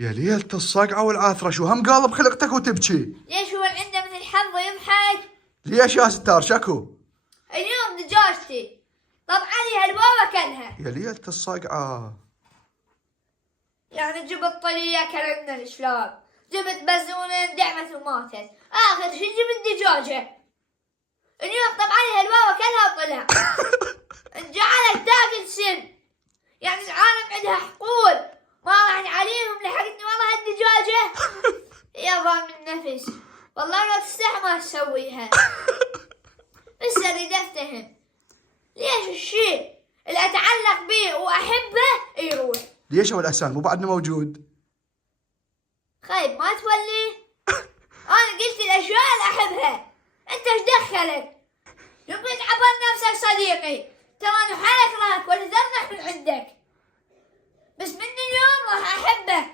يا ليلة الصقعة والعاثرة، شو هم قالب خلقتك وتبكي؟ ليش هو اللي عنده من الحظ ويضحك؟ ليش يا ستار شكو؟ اليوم دجاجتي طب عليها البابا كلها. يا ليلة الصقعة. يعني جبت طلية كلنا الشلاب، جبت بزونة دعمت وماتت، آخر شي جبت دجاجة. اليوم طب عليها البابا كلها وطلع. انجعلت تاكل سن. يعني العالم عندها حقول ما راح عليهم لحقتني والله هالدجاجة. يا ضام النفس، والله لو تستحي ما تسويها. بس اريد افتهم ليش الشيء اللي اتعلق به واحبه يروح. ليش هو الأحسان مو بعدنا موجود؟ خايب ما تولي. انا قلت الاشياء اللي احبها، انت ايش دخلك؟ يمكن تعبر نفسك صديقي، ترى انا حالك راك وتذرح من عندك، بس من اليوم راح احبك.